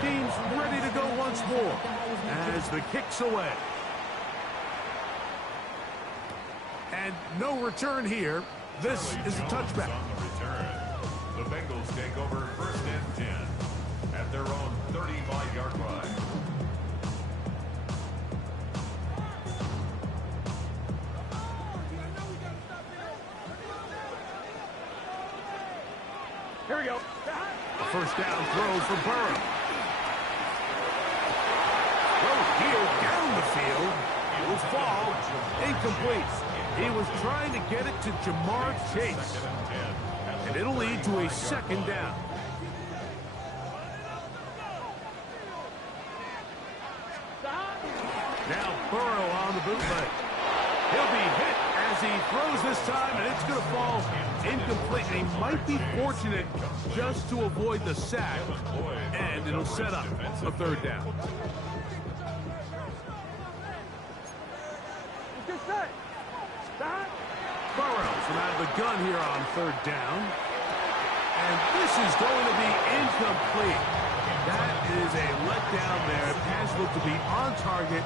team's ready to go once more as the kick's away. And no return here. This is a touchback. On the return, the Bengals take over 1st and 10 at their own 35-yard line. Here we go. A first down throw for Burrow. Throw here down the field. It will fall. Incomplete. He was trying to get it to Jamar Chase. And it'll lead to a 2nd down. Now Burrow on the bootleg. He'll be hit as he throws this time, and it's going to fall incomplete. And he might be fortunate just to avoid the sack, and it'll set up a 3rd down. Burrow from out of the gun here on 3rd down. And this is going to be incomplete. That is a letdown there. Pass looked to be on target.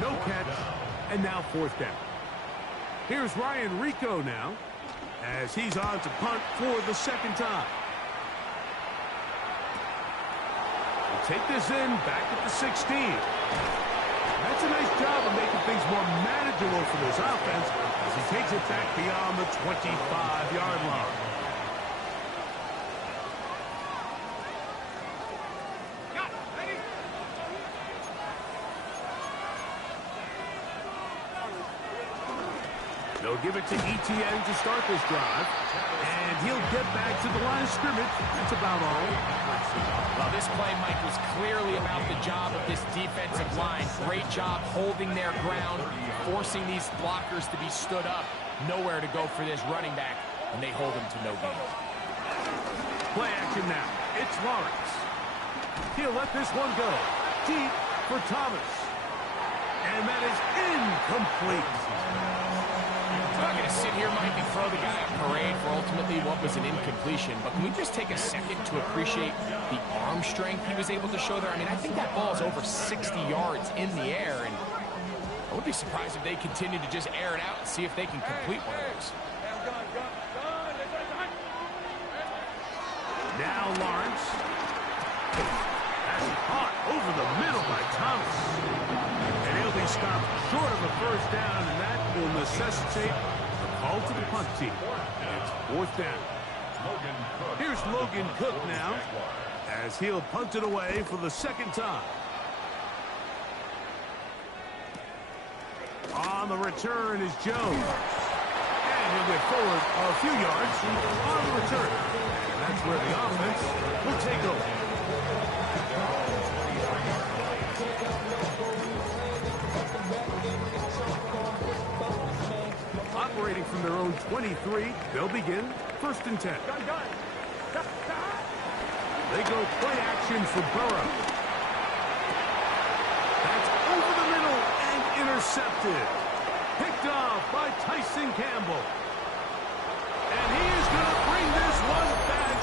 No catch. And now 4th down. Here's Ryan Rico now as he's on to punt for the 2nd time. We'll take this in back at the 16. That's a nice job of making things more manageable for this offense as he takes it back beyond the 25-yard line. They'll give it to Etienne to start this drive, and he'll get back to the line of scrimmage. That's about all. Well, this play, Mike, was clearly about the job of this defensive line. Great job holding their ground, forcing these blockers to be stood up. Nowhere to go for this running back, and they hold him to no gain. Play action now. It's Lawrence. He'll let this one go. Deep for Thomas. And that is incomplete. I'm not going to sit here, Mike, and throw the guy a parade for ultimately what was an incompletion, but can we just take a second to appreciate the arm strength he was able to show there? I mean, I think that ball is over 60 yards in the air, and I would be surprised if they continue to just air it out and see if they can complete one of those. Now Lawrence. That's caught over the middle by Thomas. And he'll be stopped short of a 1st down, and that will necessitate a call to the punt team. It's 4th down. Here's Logan Cook now as he'll punt it away for the 2nd time. On the return is Jones. And he'll get forward a few yards on the return. And that's where the offense will take over. Operating from their own 23, they'll begin 1st and 10. They go play action for Burrow. That's over the middle and intercepted. Picked off by Tyson Campbell. And he is going to bring this one back.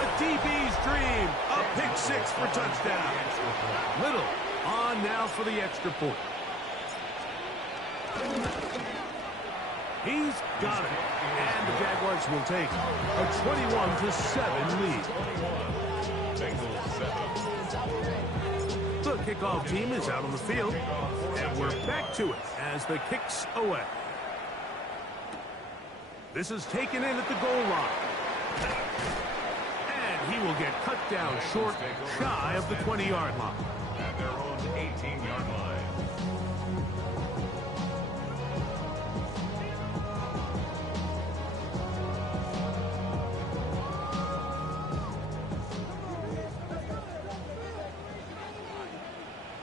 A DB's dream. A pick 6 for touchdown. Little on now for the extra point. He's got it. And the Jaguars will take a 21-7 lead. The kickoff team is out on the field. And we're back to it as the kick's away. This is taken in at the goal line. And he will get cut down short, shy of the 20-yard line. At their own 18-yard line.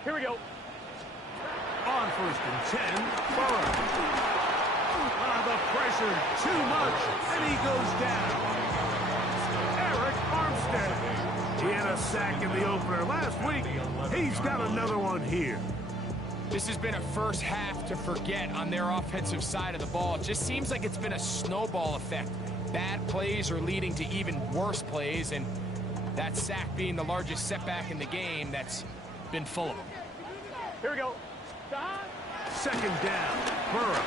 Here we go. On 1st and 10, Burrow. The pressure, too much, and he goes down. Eric Armstead. He had a sack in the opener last week. He's got another one here. This has been a first half to forget on their offensive side of the ball. It just seems like it's been a snowball effect. Bad plays are leading to even worse plays, and That sack being the largest setback in the game that's been full of them. Here we go. Second down. Burrow.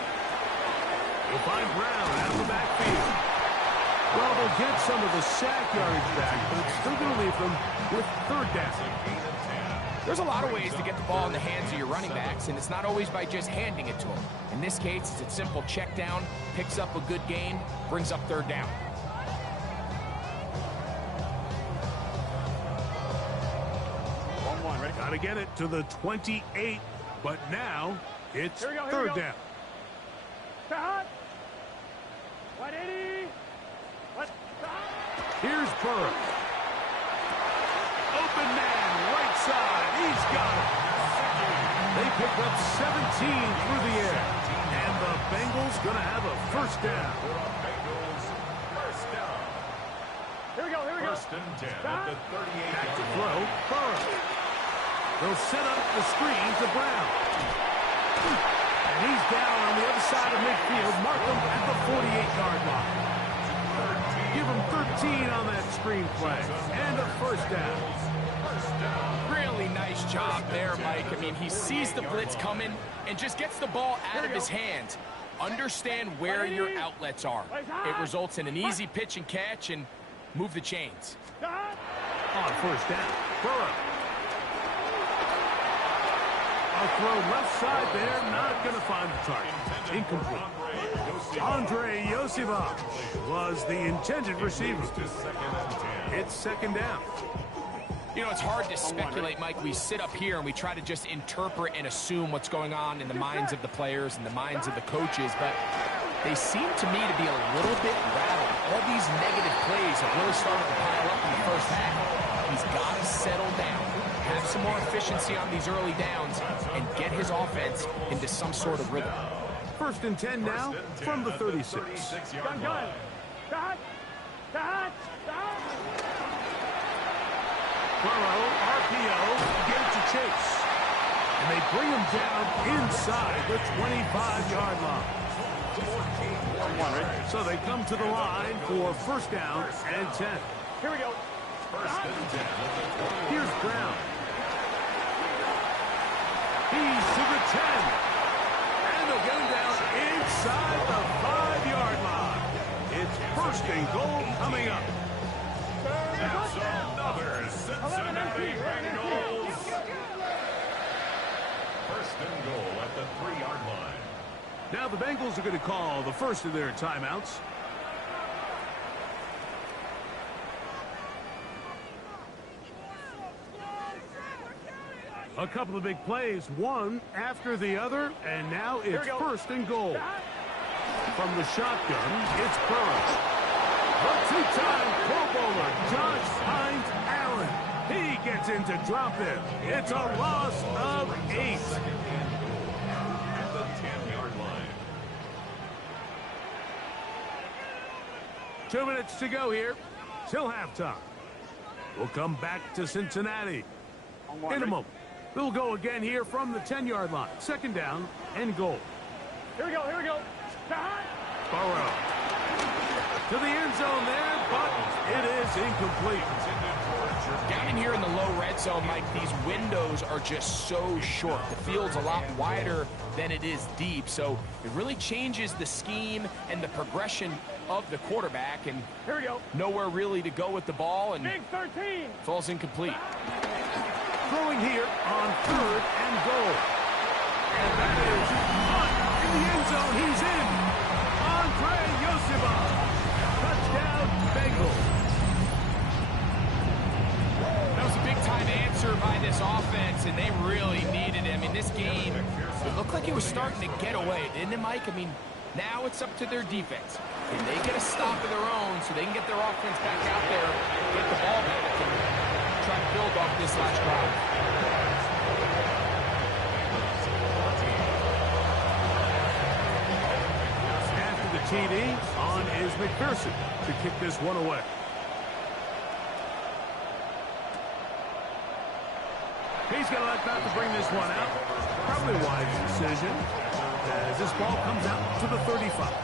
He'll find Brown out of the backfield. Well, they'll get some of the sack yardage back, but it's still going to leave them with third down. There's a lot of ways to get the ball in the hands of your running backs, and it's not always by just handing it to them. In this case, it's a simple check down, picks up a good gain, brings up third down. Got to get it to the 28, but now it's third down. Here's Burrow. Open man, right side. He's got it. They pick up 17 through the air. And the Bengals going to have a first down. Here we go. First and 10 at the 38. Back to throw, Burrow. They'll set up the screen to Brown. And he's down on the other side of midfield. Mark him at the 48-yard line. Give him 13 on that screen play. And a first down. Really nice job there, Mike. I mean, he sees the blitz coming and just gets the ball out of his hands. Understand where your outlets are. It results in an easy pitch and catch and move the chains. On first down, Burrow. A throw left side there, not going to find the target. Incomplete. Andre Yosivach was the intended receiver. It's second down. You know, it's hard to speculate, Mike. We sit up here and we try to just interpret and assume what's going on in the minds of the players and the minds of the coaches, but they seem to me to be a little bit rattled. All these negative plays have really started to pile up in the first half. He's got to settle down, have some more efficiency on these early downs, and get his offense into some sort of rhythm. First and 10 now from the 36. Gun. Burrow, RPO, get it to Chase. And they bring him down inside the 25-yard line. So they come to the line for first down and 10. Here we go. First and 10. Here's Brown. He's to the 10. And they'll get him down inside the 5-yard line. It's first and goal coming up. That's another Cincinnati Bengals. First and goal at the 3-yard line. Now the Bengals are going to call the first of their timeouts. A couple of big plays, one after the other, and now it's first and goal. From the shotgun, it's Burrow. The two-time Pro Bowler, Josh Hines Allen. He gets in to drop it. It's a loss of 8. At the 10-yard line. 2 minutes to go here. Till halftime. We'll come back to Cincinnati in a moment. They'll go again here from the 10-yard line. Second down and goal. Here we go. Burrow. To the end zone there, but it is incomplete. Down in here in the low red zone, Mike, these windows are just so short. The field's a lot wider than it is deep, so it really changes the scheme and the progression of the quarterback, and Here we go. nowhere really to go with the ball, and Big 13. falls incomplete. Throwing here on third and goal. And that is caught in the end zone. He's in. Andre Yosivach. Touchdown, Bengals. That was a big-time answer by this offense, and they really needed him. In this game, it looked like he was starting to get away, didn't it, Mike? I mean, now it's up to their defense. Can they get a stop of their own so they can get their offense back out there, get the ball back, and try to build off this last drive? After the TD, on is McPherson to kick this one away. He's going to elect not to bring this one out. Probably a wise decision as this ball comes out to the 35.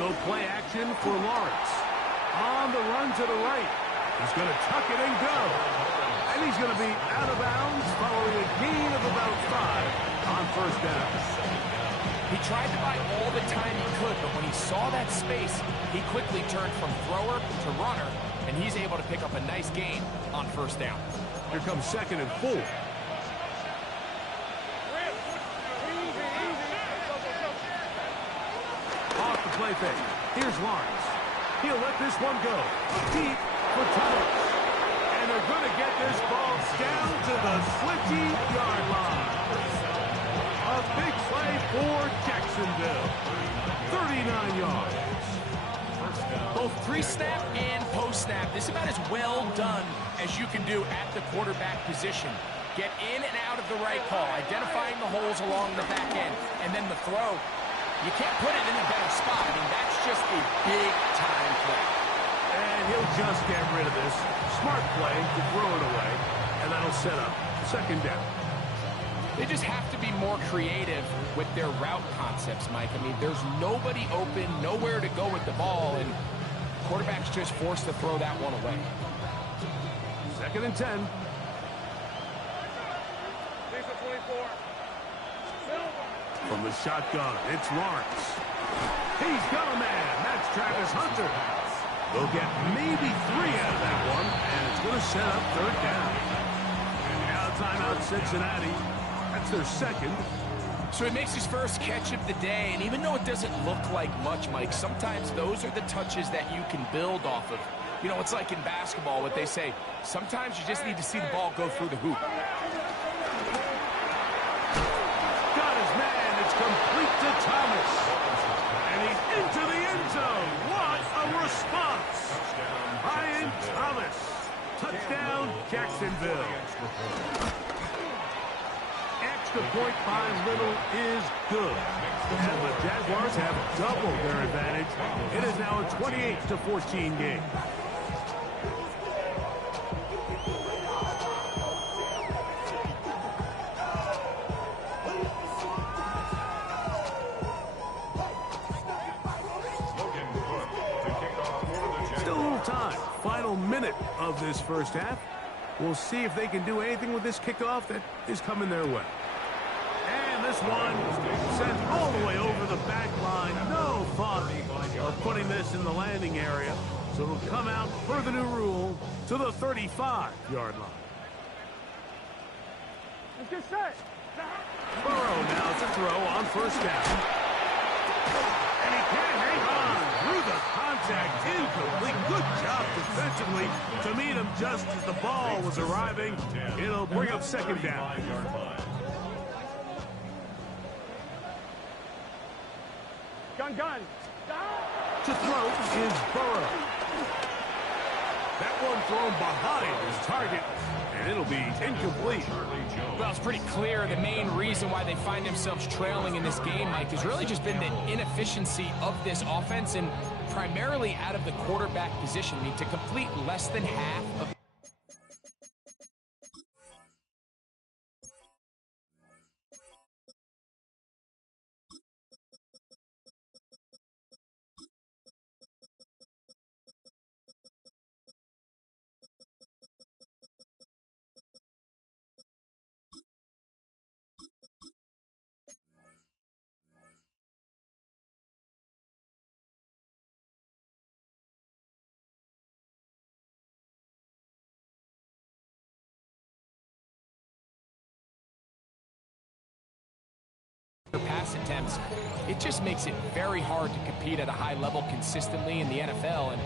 go play action for Lawrence. On the run to the right. He's going to tuck it and go. And he's going to be out of bounds following a gain of about 5 on first down. He tried to buy all the time he could, but when he saw that space, he quickly turned from thrower to runner, and he's able to pick up a nice gain on first down. Here comes 2nd and 4. Off the play fake. Here's Lawrence. He'll let this one go. Deep for Thomas. And they're going to get this ball down to the 20-yard line. A big play for Jacksonville. 39 yards. Both pre-snap and post-snap, this is about as well done as you can do at the quarterback position. Get in and out of the right call, identifying the holes along the back end, and then the throw. You can't put it in a better spot. I mean, that's just a big-time play. And he'll just get rid of this. Smart play to throw it away, and that'll set up 2nd down. They just have to be more creative with their route concepts, Mike. I mean, there's nobody open, nowhere to go with the ball, and quarterback's just forced to throw that one away. 2nd and 10. From the shotgun, it's Lawrence. He's got a man. That's Travis Hunter. They'll get maybe 3 out of that one, and it's going to set up 3rd down. And now timeout Cincinnati. That's their 2nd. So he makes his first catch of the day, and even though it doesn't look like much, Mike, sometimes those are the touches that you can build off of. You know, it's like in basketball, what they say, sometimes you just need to see the ball go through the hoop. Got his man. It's complete to Thomas. And he's into the end zone. What a response. Ryan Thomas. Touchdown, Jacksonville. Extra point by Little is good. And the Jaguars have doubled their advantage. It is now a 28-14 game. Still a little time. Final minute of this first half. We'll see if they can do anything with this kickoff that is coming their way. And this one sent all the way over the back line. No thought of putting this in the landing area. So it'll come out per the new rule to the 35-yard line. Let's get set. Burrow now to throw on first down. And he can't hang on through the contact. Incomplete. Good job defensively to meet him just as the ball was arriving. It'll bring up 2nd down. Gun. To throw is Burrow. That one thrown behind his target, and it'll be incomplete. Well, it's pretty clear the main reason why they find themselves trailing in this game, Mike, has really just been the inefficiency of this offense and primarily out of the quarterback position. I mean, to complete less than half of pass attempts, it just makes it very hard to compete at a high level consistently in the NFL. And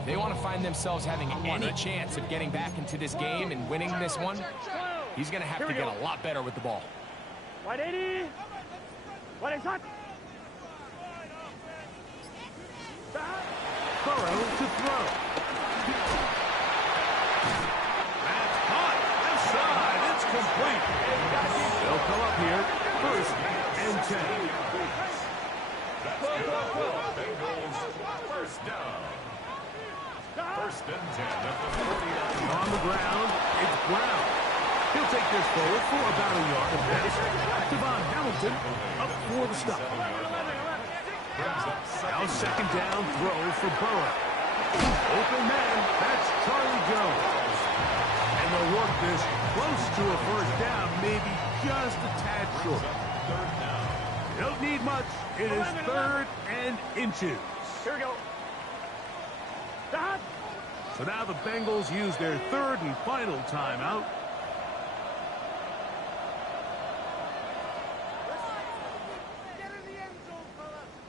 if they want to find themselves having any chance of getting back into this game and winning this one, he's going to have to get a lot better with the ball. 180. 180. Burrow to throw. That's caught. Left side. It's complete. They'll come up here. 1st and 10. Bengals first down. 1st and 10 at the 49. On the ground, it's Brown. He'll take this forward for about a yard of pass. Devon Hamilton up for the stop. Now second down throw for Burrow. Open man, that's Charlie Jones. And they'll work this close to a first down, maybe just a tad short. They don't need much. It is 3rd and inches. Here we go. Stop. So now the Bengals use their 3rd and final timeout.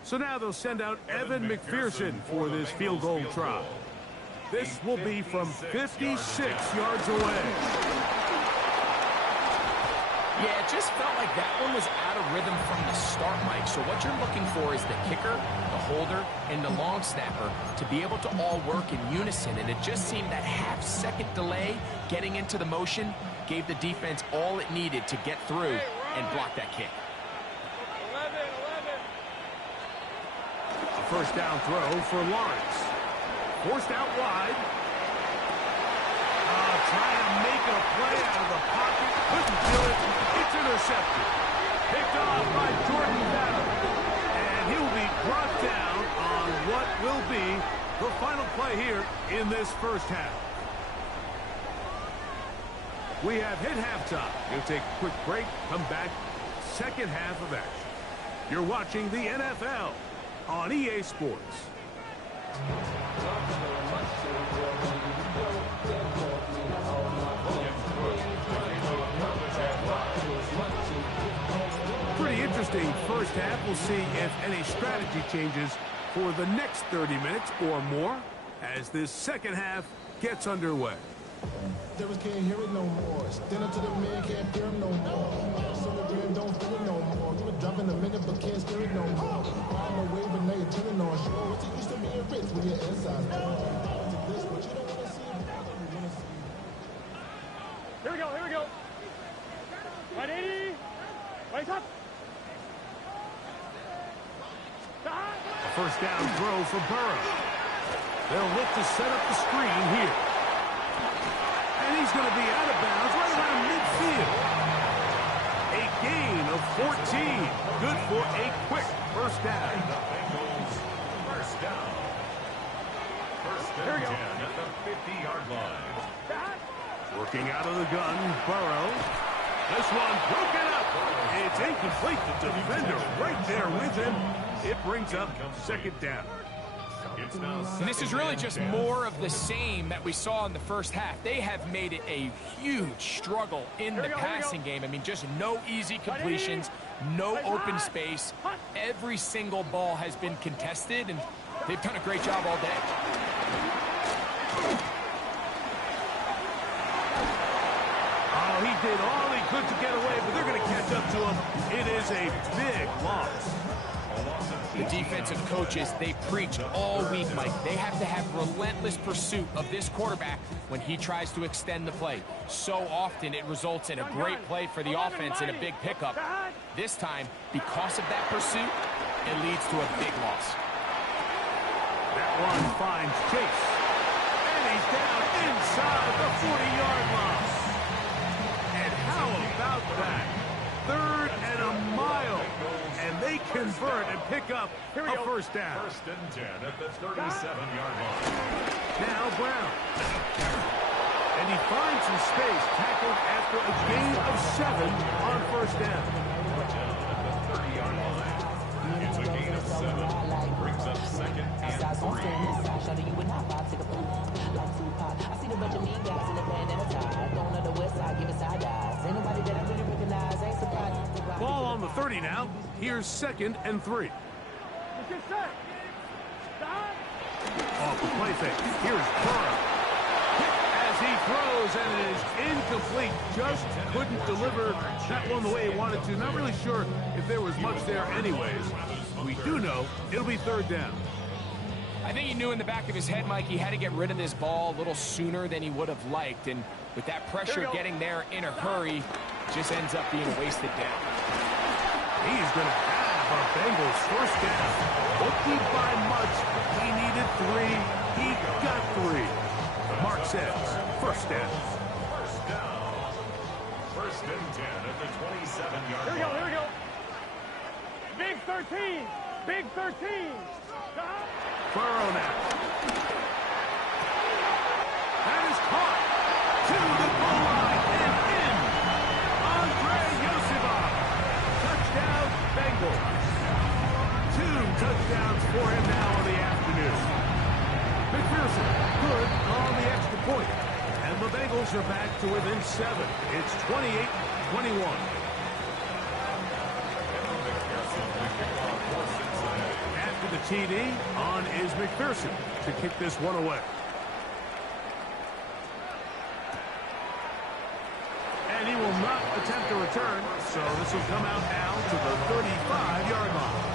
So now they'll send out Evan McPherson for this field goal try. This will be from 56 yards away. Yeah, it just felt like that one was out of rhythm from the start, Mike. So what you're looking for is the kicker, the holder, and the long snapper to be able to all work in unison. And it just seemed that half-second delay getting into the motion gave the defense all it needed to get through and block that kick. A first down throw for Lawrence. Forced out wide. Trying to make a play out of the pocket. Couldn't do it. It's intercepted. Picked off by Jordan Battle. And he'll be brought down on what will be the final play here in this first half. We have hit halftime. We'll take a quick break. Come back. Second half of action. You're watching the NFL on EA Sports. Pretty interesting first half. We'll see if any strategy changes for the next 30 minutes or more as this second half gets underway. Devils can't hear it no more. Stand up to the man, can't hear him no more. Celebrate, don't feel it no more. Give a drop in a minute, but can't steer it no more. Riding away, but now you're turning on shore. It's used to be a Ritz with your inside. This what you don't want to see. Here we go, here we go. 180. Right up. Stop. A first down throw for Burrow. They'll look to set up the screen here. And he's going to be out of bounds right around midfield. A gain of 14. Good for a quick first down. First down. First and 10 at the 50-yard line. Working out of the gun, Burrow. This one broken up. It's incomplete. The defender right there with him. It brings up second down. And this is really just more of the same that we saw in the first half. They have made it a huge struggle in the passing game. I mean, just no easy completions, no open space. Every single ball has been contested, and they've done a great job all day. Oh, he did all he could to get away, but they're going to catch up to him. It is a big loss. The defensive coaches, they preach all week, Mike. They have to have relentless pursuit of this quarterback when he tries to extend the play. So often it results in a great play for the offense and a big pickup. This time, because of that pursuit, it leads to a big loss. That one finds Chase. And he's down inside the 40-yard line. And how about that? 3rd and a mile. And they convert and pick up a first down. First and 10 at the 37-yard line. Now Brown. And he finds some space, tackled after a gain of 7 on first down. Down at the 30-yard line. It's a gain of 7. Brings up second and 3. Ball on the 30 now. Here's 2nd and 3. Off the play fake. Here's Burrow. Hit as he throws, and it is incomplete. Just couldn't deliver that one the way he wanted to. Not really sure if there was much there anyways. We do know it'll be 3rd down. I think he knew in the back of his head, Mike, he had to get rid of this ball a little sooner than he would have liked. And with that pressure getting there in a hurry, just ends up being wasted down. He's going to have a Bengals first down. Won't need by much. He needed 3. He got 3. Mark says, first down. First down. First and 10 at the 27-yard line. Here we go, here we go. Big 13. Big 13. Burrow now. That is caught to the goal line and in. Andre Yosibov. Touchdown, Bengals. 2 touchdowns for him now on the afternoon. McPherson, good on the extra point. And the Bengals are back to within 7. It's 28-21. After the TD, on is McPherson to kick this one away. And he will not attempt a return, so this will come out now to the 35-yard line.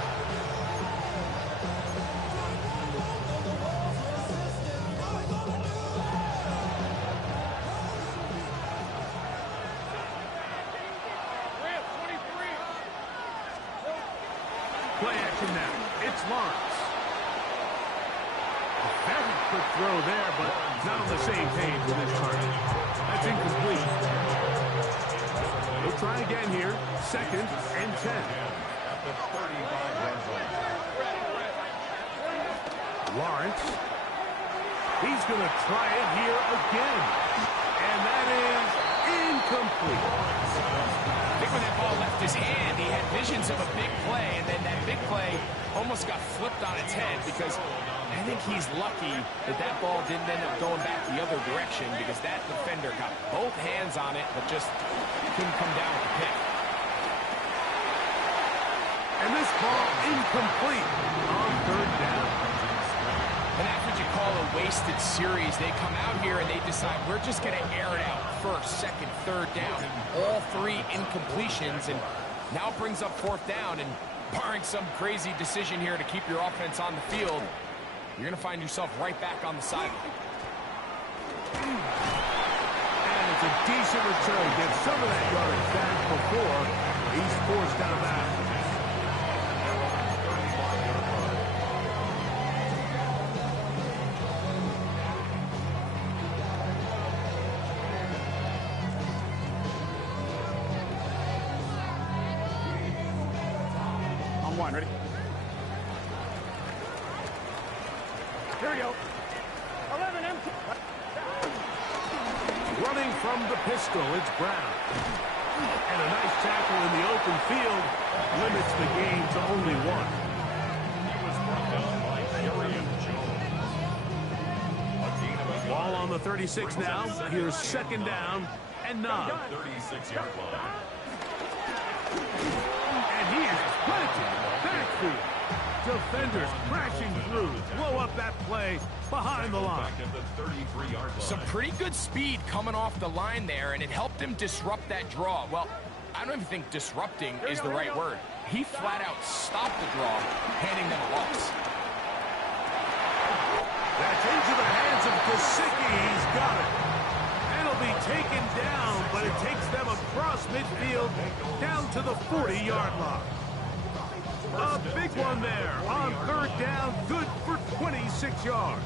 Play action now. It's Lawrence. A very quick throw there, but not on the same page with his target. That's incomplete. He'll try again here. 2nd and 10. Lawrence. He's going to try it here again. And that is incomplete. I think when that ball left his hand, he had visions of a big play, and then that big play almost got flipped on its head because I think he's lucky that that ball didn't end up going back the other direction because that defender got both hands on it but just couldn't come down with the pick. And this ball incomplete on 3rd down. And that's what you call a wasted series. They come out here and they decide we're just going to air it out 1st, 2nd, 3rd down. All 3 incompletions, and now it brings up 4th down. And barring some crazy decision here to keep your offense on the field, you're going to find yourself right back on the sideline. And it's a decent return. Get some of that yardage back before he's forced out of bounds. Ready? Here we go. 11 empty. Running from the pistol, it's Brown. And a nice tackle in the open field limits the game to only 1. He was brought down by Darian Jones. Ball on the 36 now. Here's 2nd down and 9. 36-yard line. And he is planted. Backfield. Defenders crashing through. Blow up that play behind the line. Back at the 33-yard line. Some pretty good speed coming off the line there, and it helped him disrupt that draw. Well, I don't even think disrupting is the right word. He flat out stopped the draw, handing them a loss. That's into the hands of Gesicki. He's got it. And it'll be taken down, but it takes them across midfield down to the 40-yard line. A big one there on 3rd down, good for 26 yards.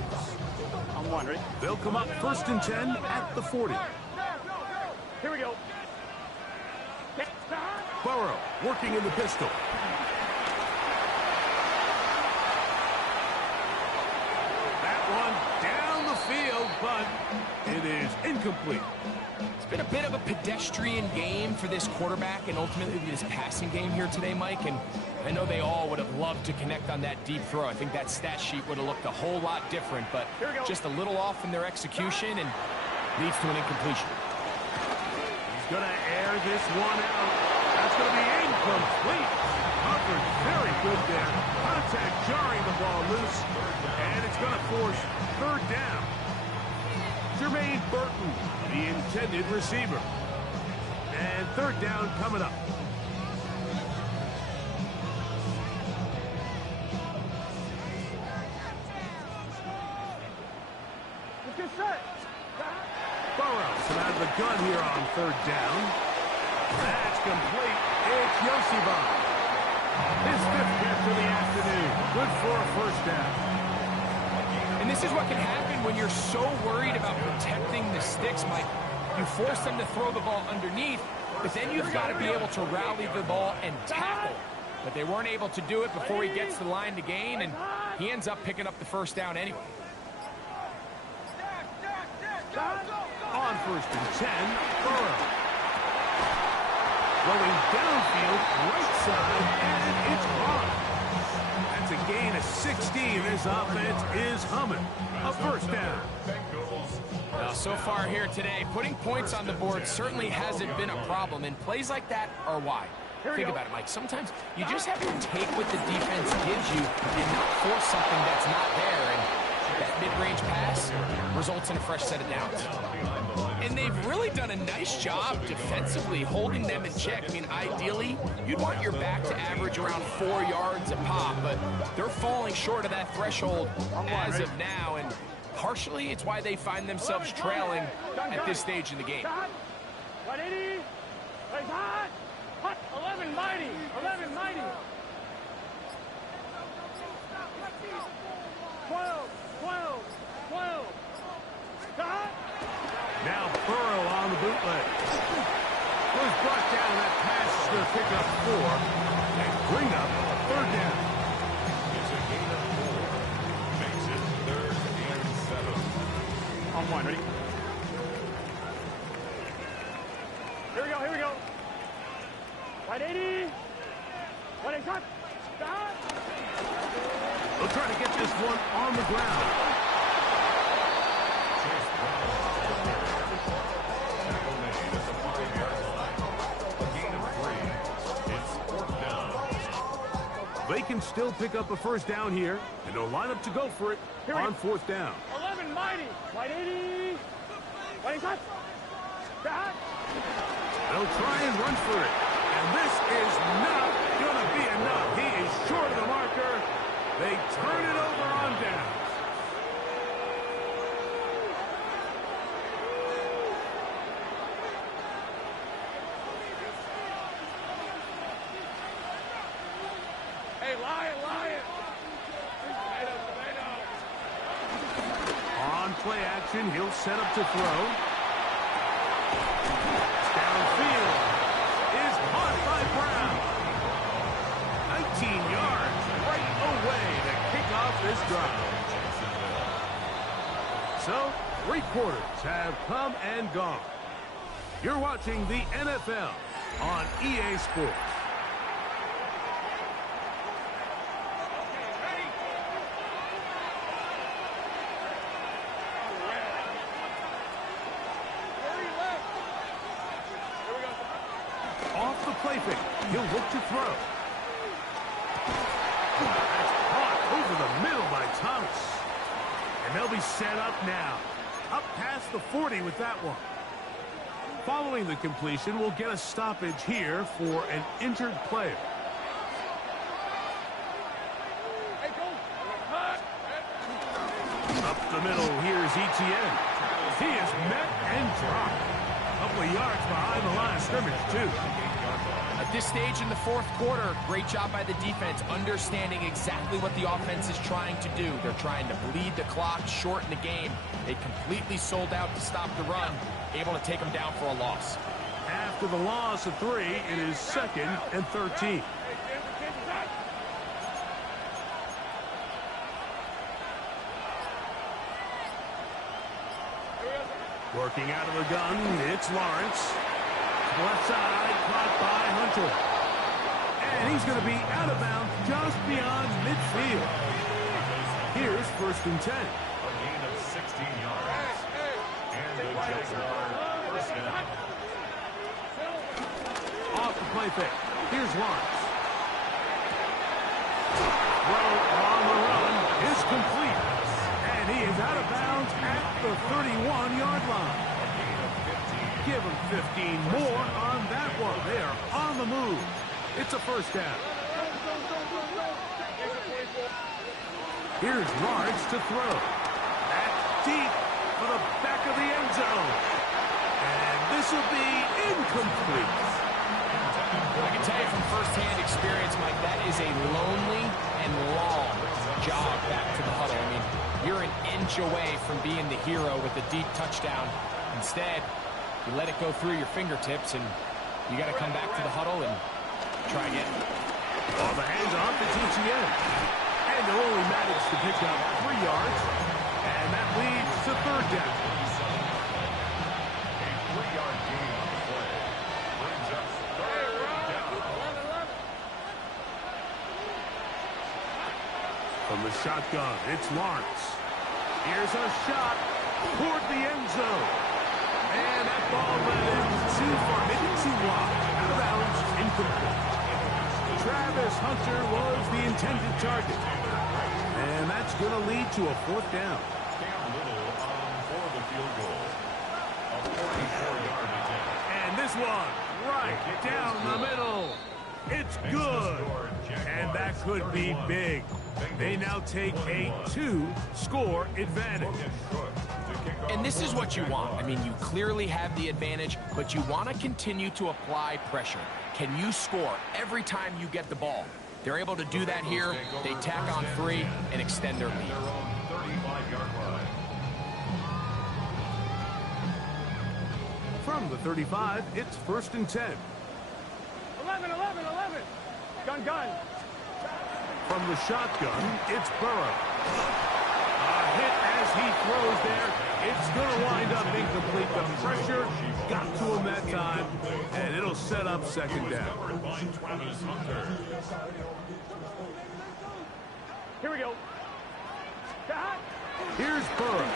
I'm wondering. They'll come up 1st and 10 at the 40. Here we go. Burrow working in the pistol. That one down the field, but it is incomplete. It's been a bit of a pedestrian game for this quarterback and ultimately this passing game here today, Mike. And I know they all would have loved to connect on that deep throw. I think that stat sheet would have looked a whole lot different, but just a little off in their execution and leads to an incompletion. He's going to air this one out. That's going to be incomplete. Covered very good there. Contact jarring the ball loose, and it's going to force 3rd down. Jermaine Burton, the intended receiver. And 3rd down coming up. Burrows out of the gun here on 3rd down. That's complete. It's Yosibov. His 5th catch of the afternoon. Good for a 1st down. And this is what can happen when you're so worried about protecting the sticks, Mike. You force them to throw the ball underneath, but then you've got to be able to rally the ball and tackle. But they weren't able to do it before he gets to the line to gain, and he ends up picking up the first down anyway. On 1st and 10, Burrow. Going downfield, right side, and it's gone. That's a gain of 16. This offense is humming. A first down. Now, so far here today, putting points on the board certainly hasn't been a problem, and plays like that are why. Think about it, Mike. Sometimes you just have to take what the defense gives you and not force something that's not there, and that mid-range pass results in a fresh set of downs. And they've really done a nice job defensively holding them in check. I mean, ideally, you'd want your back to average around 4 yards a pop, but they're falling short of that threshold as of now, and partially it's why they find themselves trailing at this stage in the game. 180. Play hot. Hot. 11 mighty. 11 mighty. 12. 12. 12. Stop. Now Burrow on the bootleg. Was brought down. That pass is going to pick up 4 and bring up a 3rd down. It's a gain of 4. Makes it 3rd and 7. On 1. Ready? Here we go. Here we go. 180. 180. Shot. Stop. They'll try to get this one on the ground. They can still pick up a first down here, and they'll line up to go for it on 4th down. 11 mighty. 180. 180. Shot. Stop. They'll try and run for it. And this is not going to be enough. He is short of the marker. They turn it over on downs. Hey, Lion. On play action, he'll set up to throw. Downfield is caught by Brown. 19 yards right away to kick off this drive. So, 3 quarters have come and gone. You're watching the NFL on EA Sports. Off the play fake, he'll look to throw. That's caught over the middle by Thomas. And they'll be set up now. Up past the 40 with that one. Following the completion, we'll get a stoppage here for an injured player. Up the middle, here's Etienne. He is met and dropped. A couple of yards behind the line of scrimmage, too. At this stage in the 4th quarter, great job by the defense, understanding exactly what the offense is trying to do. They're trying to bleed the clock, shorten the game. They completely sold out to stop the run, able to take them down for a loss. After the loss of 3, it is 2nd and 13. Working out of the gun, it's Lawrence. Left side, caught by Hunter. And he's going to be out of bounds just beyond midfield. Here's 1st and 10. A gain of 16 yards. And the Jets are first down. Off the play fake. Here's Lawrence. Throw on the run is complete. And he is out of bounds at the 31-yard line. Give him 15 more on that one. They are on the move. It's a first down. Here's Lawrence to throw. That's deep for the back of the end zone. And this will be incomplete. I can tell you from firsthand experience, Mike, that is a lonely and long jog back to the huddle. I mean, you're an inch away from being the hero with a deep touchdown. Instead, you let it go through your fingertips, and you got to come back to the huddle and try again. Oh, the hands-off to TTN. And they'll only manage to pick up 3 yards. And that leads to third down. A 3-yard gain on the play. Brings up third down. From the shotgun, it's Lawrence. Here's a shot toward the end zone. And that ball went in too far, maybe too wide. Out of bounds, incomplete. Travis Hunter was the intended target. And that's going to lead to a fourth down. Cam Little for the field goal. A 44-yard attempt. And this one, right down the middle. It's good. And that could be big. They now take a 2-score advantage. And this is what you want. I mean, you clearly have the advantage, but you want to continue to apply pressure. Can you score every time you get the ball? They're able to do that here. They tack on 3 and extend their lead. Their own 35-yard line. From the 35, it's 1st and 10. 11. Gun. From the shotgun, it's Burrow. A hit as he throws there. It's going to wind up incomplete. The pressure got to him that time, and it'll set up second down. Here we go. Here's Burrow.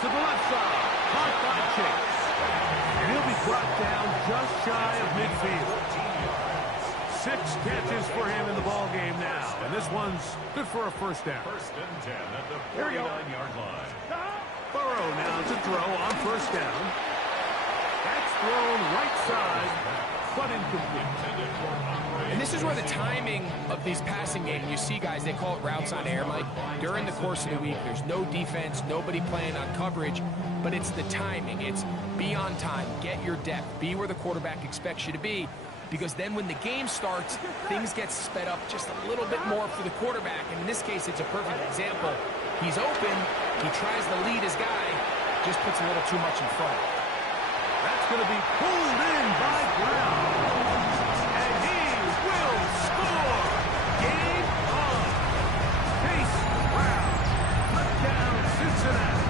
To the left side. Caught by Chase. And he'll be brought down just shy of midfield. 6 catches for him in the ball game now. And this one's good for a first down. 1st and 10 at the 49-yard line. Burrow now to throw on first down. That's thrown right side, but incomplete. And this is where the timing of these passing games, you see guys, they call it routes on air, Mike. During the course of the week, there's no defense, nobody playing on coverage, but it's the timing. It's be on time, get your depth, be where the quarterback expects you to be, because then when the game starts, things get sped up just a little bit more for the quarterback. And in this case, it's a perfect example. He's open, he tries to lead his guy, just puts a little too much in front. That's going to be pulled in by Brown. And he will score. Game on. Chase Brown. Touchdown, Cincinnati.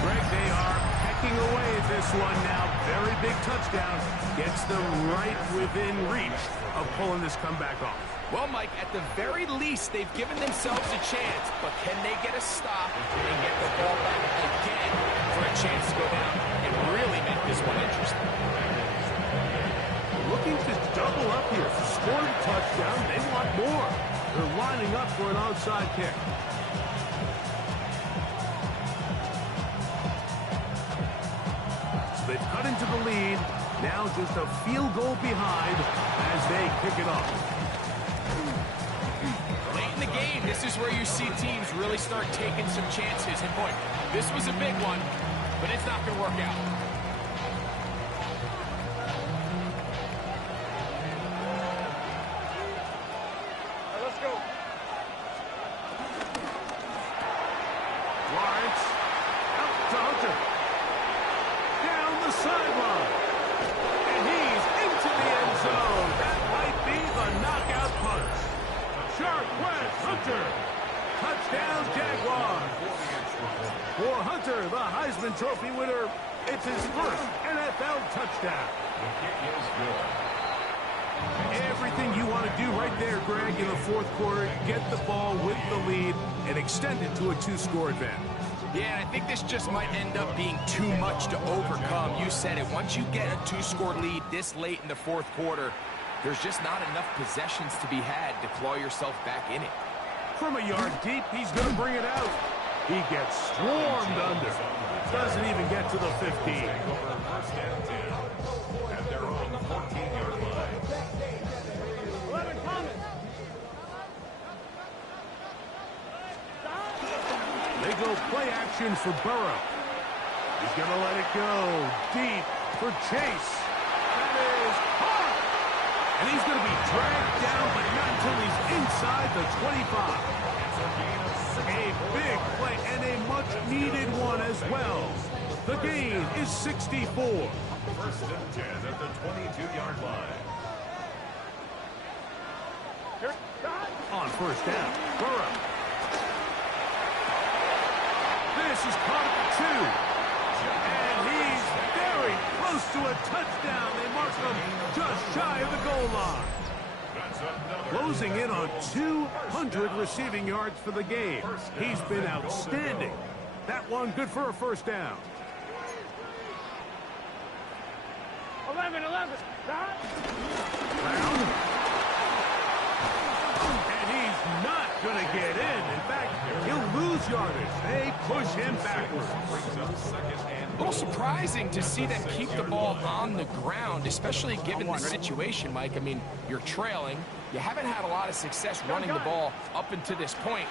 Greg, they are pecking away at this one now. Very big touchdown. Gets them right within reach of pulling this comeback off. Well, Mike, at the very least, they've given themselves a chance, but can they get a stop and get the ball back again for a chance to go down and really make this one interesting? Looking to double up here. Scored a touchdown. They want more. They're lining up for an onside kick. So they've cut into the lead. Now just a field goal behind as they kick it off. Late in the game, this is where you see teams really start taking some chances. And boy, this was a big one, but it's not going to work out. Let's go. Lawrence out to Hunter. Down the sideline. And he's into the end zone. That might be the knockout punch. Sharquez Hunter. Touchdown, Jaguars. For Hunter, the Heisman Trophy winner, it's his first NFL touchdown. The kick is good. Everything you want to do right there, Greg, in the fourth quarter, get the ball with the lead and extend it to a 2-score advantage. Yeah, I think this just might end up being too much to overcome. You said it. Once you get a 2-score lead this late in the fourth quarter, there's just not enough possessions to be had to claw yourself back in it. From a yard deep, he's going to bring it out. He gets swarmed under. Doesn't even get to the 15. First and 10 at their own 14-yard line. 11 coming. They go play action for Burrow. He's going to let it go deep for Chase. That is hard. And he's going to be dragged down, but not until he's inside the 25. A big play and a much-needed one as well. The gain is 64. First and 10 at the 22-yard line. On first down, Burrow. This is caught at the 2. And he's very close to a touchdown. They mark him just shy of the goal line. Closing in on 200 receiving yards for the game. He's been outstanding. That one good for a first down. 11. Brown. And he's not going to get in. In fact, he'll lose yardage. They push him backwards. A little surprising to see them keep the ball on the ground, especially given the situation, Mike. I mean, you're trailing. You haven't had a lot of success running the ball up until this point.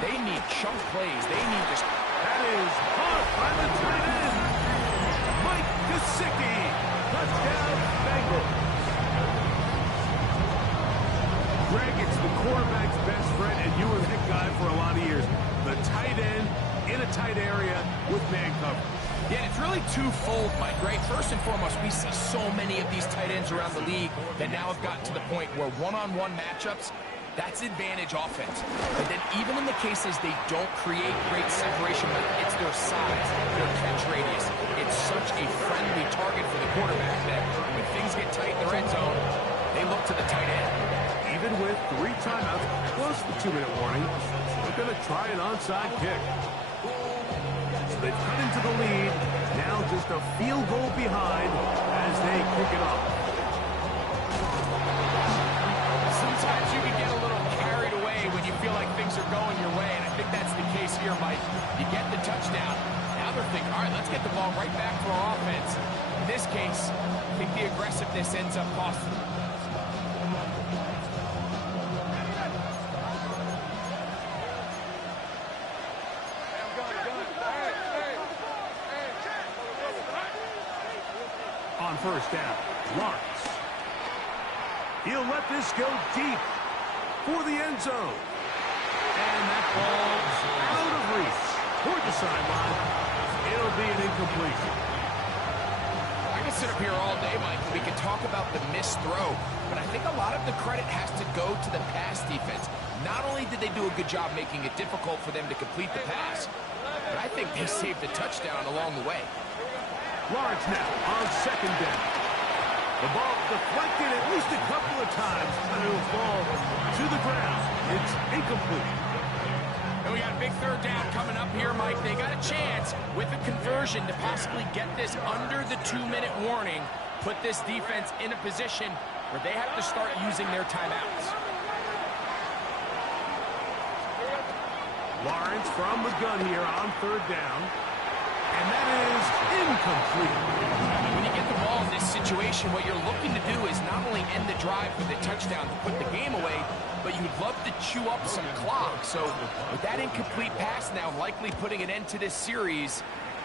They need chunk plays. They need just... That is caught by the tight end. Mike Gesicki. Touchdown, Bengals. Greg, it's the quarterback's best friend, and you were the head guy for a lot of years. The tight end in a tight area with man coverage. Yeah, it's really twofold, Mike, right? First and foremost, we see so many of these tight ends around the league that now have gotten to the point where one-on-one matchups, that's advantage offense. But then even in the cases they don't create great separation, it's their size, their catch radius. It's such a friendly target for the quarterback that when things get tight in the red zone, they look to the tight end. Even with 3 timeouts plus the 2-minute warning, they're going to try an onside kick. So they've cut into the lead. Now just a field goal behind as they kick it off. Sometimes you can get a little carried away when you feel like things are going your way, and I think that's the case here, Mike. You get the touchdown. Now they're thinking, all right, let's get the ball right back for our offense. In this case, I think the aggressiveness ends up costing them. On first down, Lawrence. He'll let this go deep for the end zone. And that ball's out of reach toward the sideline. It'll be an incompletion. I can sit up here all day, Mike. We can talk about the missed throw, but I think a lot of the credit has to go to the pass defense. Not only did they do a good job making it difficult for them to complete the pass, but I think they saved the touchdown along the way. Lawrence now on second down. The ball deflected at least a couple of times, and it will fall to the ground. It's incomplete. And we got a big third down coming up here, Mike. They got a chance with a conversion to possibly get this under the 2-minute warning, put this defense in a position where they have to start using their timeouts. Lawrence from the gun here on third down. And that is incomplete. When you get the ball in this situation, what you're looking to do is not only end the drive with a touchdown to put the game away, but you'd love to chew up some clock. So with that incomplete pass now likely putting an end to this series,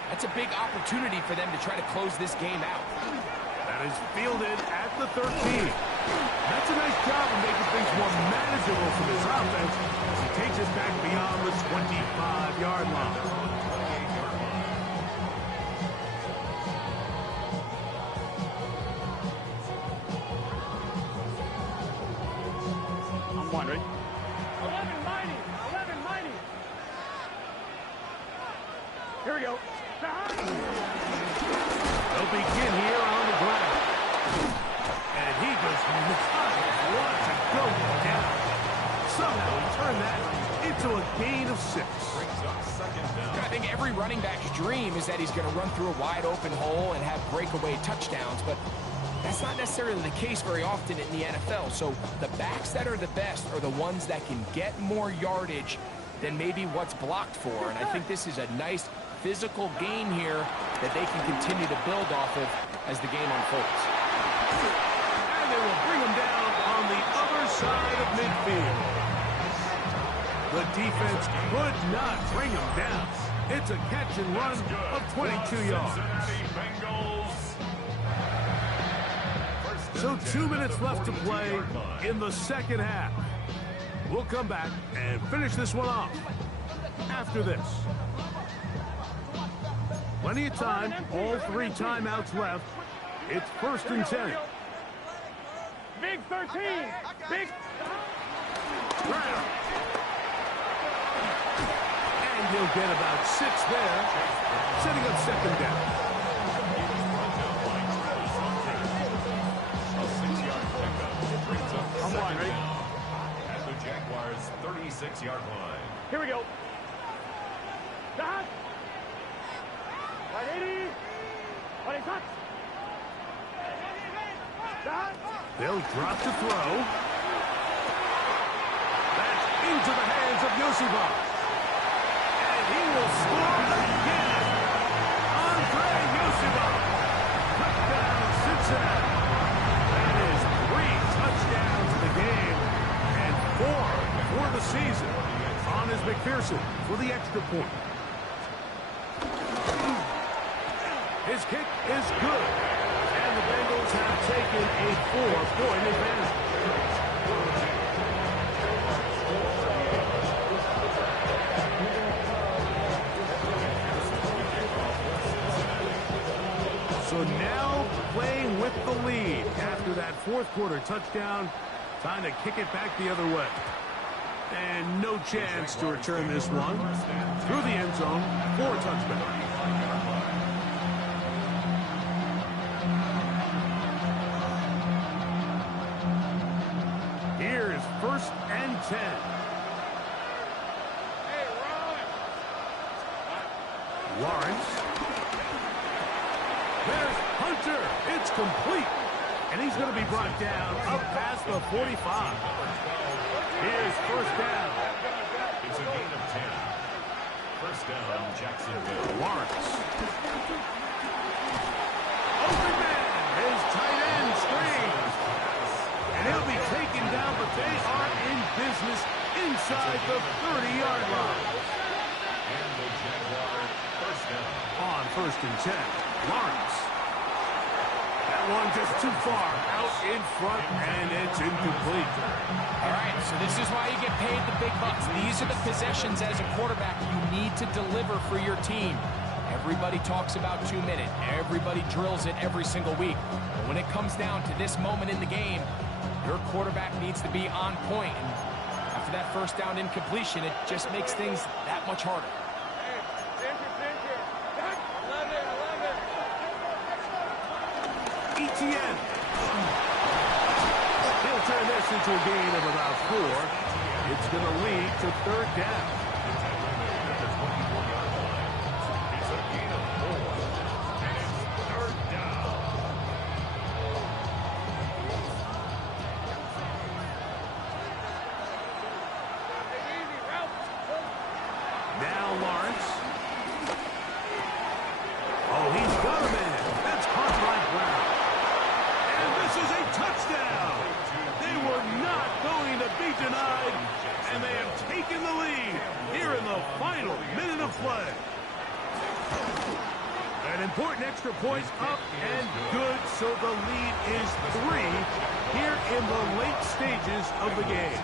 that's a big opportunity for them to try to close this game out. That is fielded at the 13. That's a nice job of making things more manageable for this offense as he takes us back beyond the 25-yard line. One, ready? 11 mighty. Here we go. They'll begin here on the ground. And he does not want to go down. Somehow he turned that into a gain of 6. I think every running back's dream is that he's going to run through a wide open hole and have breakaway touchdowns, but that's not necessarily the case very often in the NFL. So the backs that are the best are the ones that can get more yardage than maybe what's blocked for. And I think this is a nice physical gain here that they can continue to build off of as the game unfolds. And they will bring him down on the other side of midfield. The defense could not bring him down. It's a catch and run of 22 yards. So 2 minutes left to play in the second half. We'll come back and finish this one off after this. Plenty of time. All 3 timeouts left. It's 1st and 10. Big 13. Big. Brown. And he'll get about 6 there. Setting up 2nd down. I'm line, ready? At the Jaguars' 36-yard line. Here we go. Dot. 180. 26. Dot. They'll drop to throw. That's into the hands of Yosibov. And he will score again. Andre Yosibov. Touchdown, Cincinnati. That is 3 touchdowns in the game and 4 for the season. On is McPherson for the extra point. His kick is good. And the Bengals have taken a 4-point advantage. So now playing with the lead after that 4th quarter touchdown. Time to kick it back the other way. And no chance to return this one. Through the end zone for a touchdown. Here's 1st and 10. Lawrence. There's Hunter. It's complete. And he's going to be brought down up past the 45. Here's 1st down. It's a gain of 10. 1st down, Jacksonville. Lawrence. Open man. His tight end screams. And he'll be taken down, but they are in business inside the 30-yard line. And the Jaguars' 1st down. On 1st and 10, Lawrence. That one just too far out in front, and it's incomplete. All right, so this is why you get paid the big bucks. These are the possessions as a quarterback you need to deliver for your team. Everybody talks about 2 minutes. Everybody drills it every single week. But when it comes down to this moment in the game, your quarterback needs to be on point. And after that 1st down incompletion, it just makes things that much harder. ETN. He'll turn this into a gain of about 4. It's going to lead to 3rd down. It's a gain of 4. And it's 3rd down. Now Lawrence. Oh, he's got a man. That's caught by Brown. And this is a touchdown. They were not going to be denied, and they have taken the lead here in the final minute of play. An important extra point up and good, so the lead is 3 here in the late stages of the game.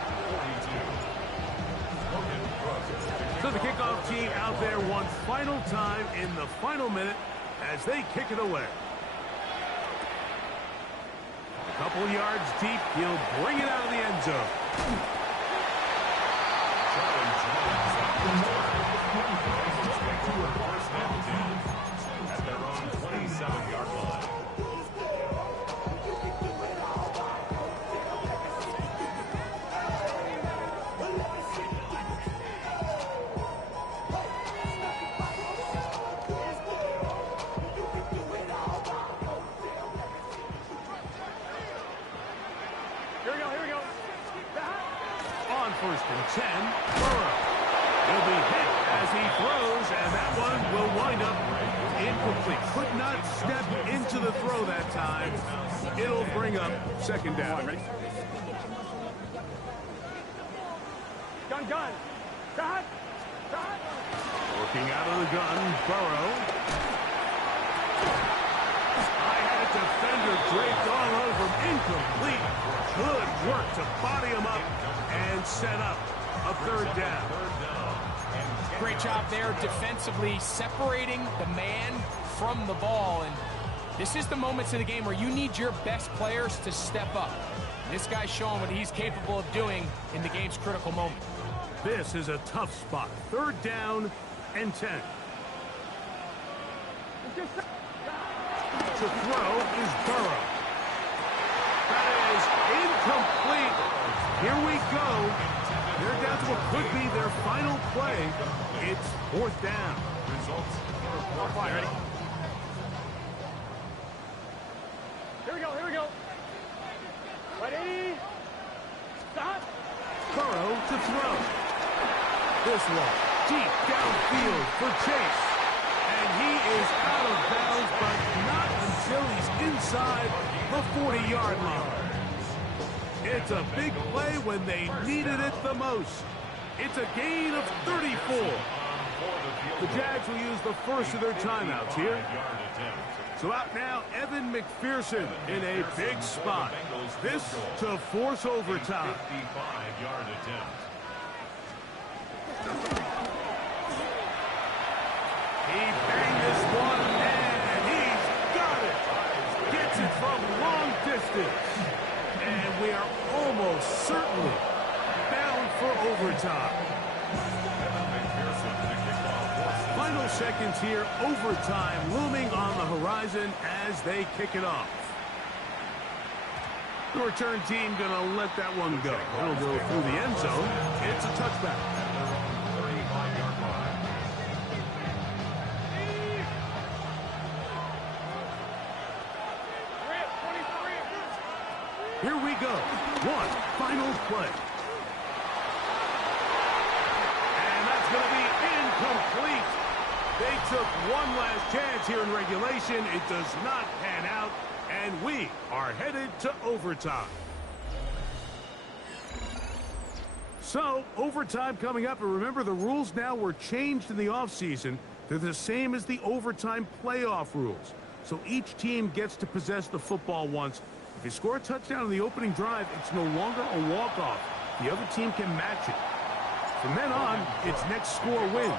So the kickoff team out there one final time in the final minute as they kick it away. A couple yards deep, he'll bring it out of the end zone. First and 10 at their own 27-yard line. Here we go. On 1st and 10, Burrow. He'll be hit as he throws, and that one will wind up incomplete. Could not step into the throw that time. It'll bring up 2nd down. Gun. Dot. Working out of the gun, Burrow. High-headed defender draped all over him. Incomplete. Good work to body him up and set up a 3rd down. Great job there defensively, separating the man from the ball. And this is the moments of the game where you need your best players to step up. This guy's showing what he's capable of doing in the game's critical moment. This is a tough spot. 3rd down and 10. To throw is Burrow. That is incomplete. Here we go. They're down to what could be their final play. It's 4th down. Results. Ready? Here we go, here we go. Ready? Stop. Burrow to throw. This one deep downfield for Chase. And he is out of bounds, but not until he's inside the 40-yard line. It's a big play when they needed it the most. It's a gain of 34. The Jags will use the first of their timeouts here. So out now, Evan McPherson in a big spot. This to force overtime. 55-yard attempt. He banged this one, and he's got it. Gets it from long distance. And we are almost certainly bound for overtime. Final seconds here, overtime looming on the horizon as they kick it off. The return team going to let that one go. It'll go through the end zone. It's a touchback. Here we go. One final play. And that's going to be incomplete. They took one last chance here in regulation. It does not pan out, and we are headed to overtime. So, overtime coming up, and remember the rules now were changed in the offseason. They're the same as the overtime playoff rules. So each team gets to possess the football once. If you score a touchdown in the opening drive, it's no longer a walk-off. The other team can match it. From then on, it's next score wins.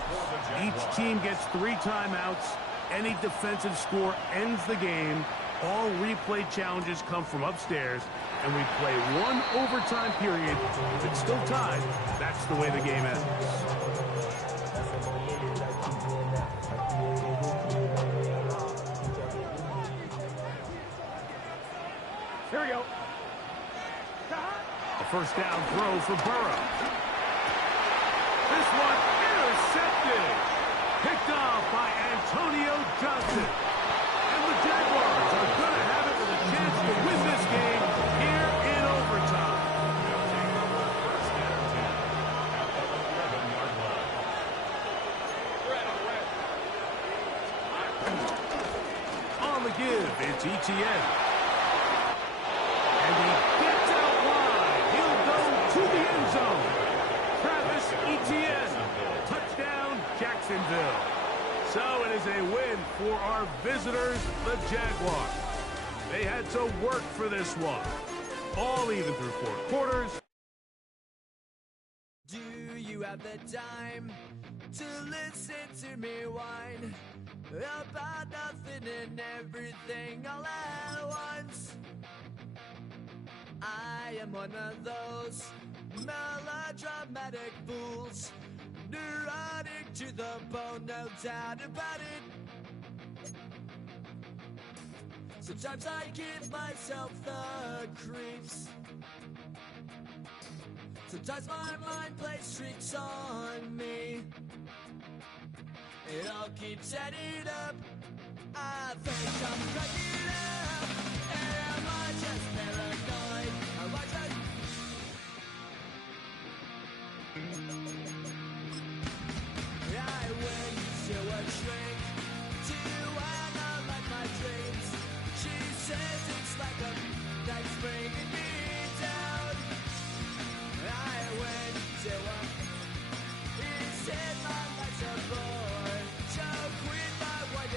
Each team gets 3 timeouts. Any defensive score ends the game. All replay challenges come from upstairs, and we play 1 overtime period. If it's still tied, that's the way the game ends. Here we go. A first down throw for Burrow. This one intercepted. Picked off by Antonio Johnson. And the Jaguars are going to have it with a chance to win this game here in overtime. On the give, it's ETN. And he gets out wide. He'll go to the end zone. Travis Etienne. Touchdown, Jacksonville. So it is a win for our visitors, the Jaguars. They had to work for this one. All even through 4 quarters. Do you have the time to listen to me whine about nothing and everything all at once? I am one of those melodramatic fools, neurotic to the bone, no doubt about it. Sometimes I give myself the creeps. Sometimes my mind plays tricks on me. It all keeps adding up. I think I'm cracking up. Am I just paranoid? Am I just... I went to a shrink to analyze my dreams. She says it's like a that's bringing me down. I went to a... He said my life's a bore. So quit my white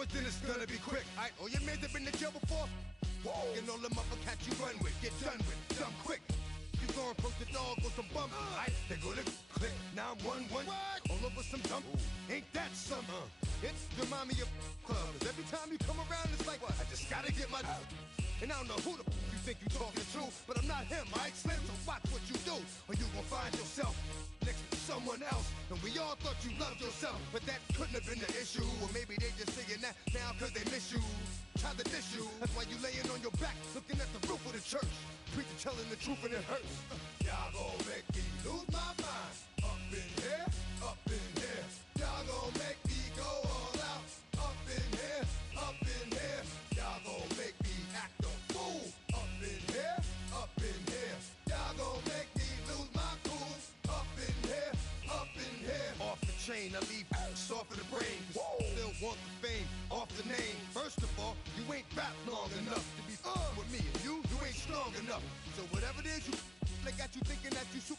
hours, then it's gonna be quick. Alright, all your men have been to jail before? Whoa. And all them other cats you run with, get done with, done quick. You gon' approach the dog with some bump. Alright, they go to click. Now I'm 1-1. All over some dump. Ain't that some? It's the mommy of club. 'Cause every time you come around, it's like, I just gotta get my. And I don't know who the you think you talking to, but I'm not him, alright, Slim? So watch what you do, or you gon' find yourself next to someone else. And we all thought you loved yourself, but that couldn't have been the issue. Or maybe they just saying that now 'cause they miss you. Try to diss you, that's why you laying on your back, looking at the roof of the church. Preacher telling the truth and it hurts. Y'all gon' make me lose my mind. Up in here, up in here. Y'all gon' make me go all out. Up in here, up in here. Y'all gon' make me act a fool. Up in here, up in here. Y'all gon' make me lose my cool. Up in here, up in here. Off the chain, I leave soft in the brain. Still want the fame, off the name. First of all, you ain't rap long enough to be with me. And you ain't strong enough. So whatever it is you they got you thinking that you super